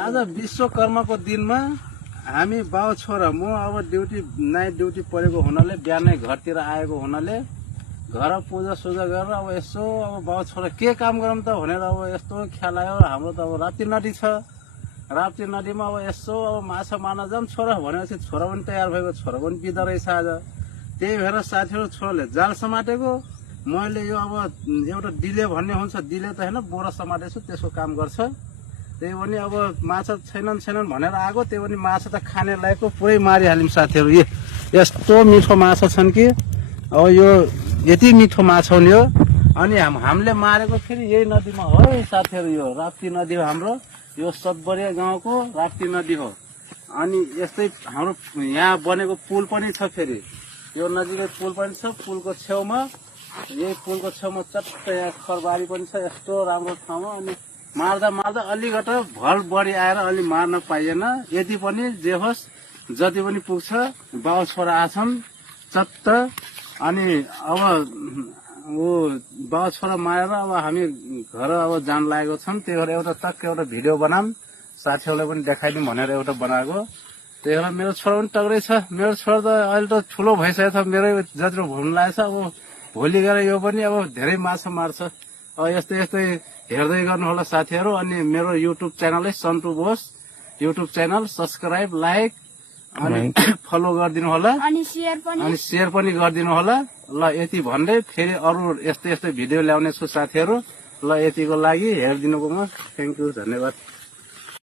आज विश्वकर्माको दिनमा हामी बाउ छोरा म अब नाइट ड्युटी परेको हुनाले बिहानै घरतिर आएको हुनाले घर पूजा सुजा गरेर अब यसो अब बाउ छोरा के काम गरौँ त भनेर अब यस्तो ख्याल आयो। हाम्रो त अब राप्ती नदी छ, राप्ती नदीमा अब यसो अब माछा मार्न जाऊँ छोरा भनेपछि छोरा पनि तयार भएको, छोरा पनि बिदा रहेछ आज। त्यही भएर साथीहरू छोराले जाल समातेको, मैले यो अब एउटा डिले भन्ने हुन्छ, डिले त होइन बोरा समातेछु, त्यसको काम गर्छ। त्यही पनि अब माछा छैनन् भनेर आएको, त्यही पनि माछा त खाने लायकको पुरै मारिहाल्यौँ साथीहरू। यस्तो मिठो माछा छन् कि अब यो यति मिठो माछा हो नि यो। अनि हामीले मारेको फेरि यही नदीमा हो है साथीहरू, यो राप्ती नदी हो हाम्रो, यो सतबरिया गाउँको राप्ती नदी हो। अनि यस्तै हाम्रो यहाँ बनेको पुल पनि छ, फेरि यो नजिकै पुल पनि छ। पुलको छेउमा यही पुलको छेउमा चट्ट यहाँ खरबारी पनि छ, यस्तो राम्रो ठाउँमा। अनि मार्दा अलिकत भल बढी आएर अलि मार्न पाइएन। यति पनि जे होस् जति पनि पुग्छ, बाउ छोरा आछन् चट्ट। अनि अब बाउ छोरा मारेर अब हामी घर अब जान लागेको छौँ। त्यही भएर एउटा भिडियो बनाऊँ, साथीहरूलाई पनि देखाइदिउँ भनेर एउटा बनाएको। त्यही भएर मेरो छोरा पनि तगडै छ। मेरो छोरा त अहिले त ठुलो भइसकेको छ, मेरै जत्रो घुम्नु लागेको छ। अब भोलि गएर यो पनि अब धेरै माछा मार्छ। अब यस्तै हेर्दै गर्नु होला साथीहरू। अनि मेरो युट्युब च्यानल है Santu Bose YouTube channel subscribe, like अनि फलो गरिदिनु होला, अनि सेयर पनि गरिदिनु होला। ल यति भन्दै फेरि अरू यस्तै भिडियो ल्याउने छु साथीहरू। ल यतिको लागि हेरिदिनुकोमा थ्याङ्क यू, धन्यवाद।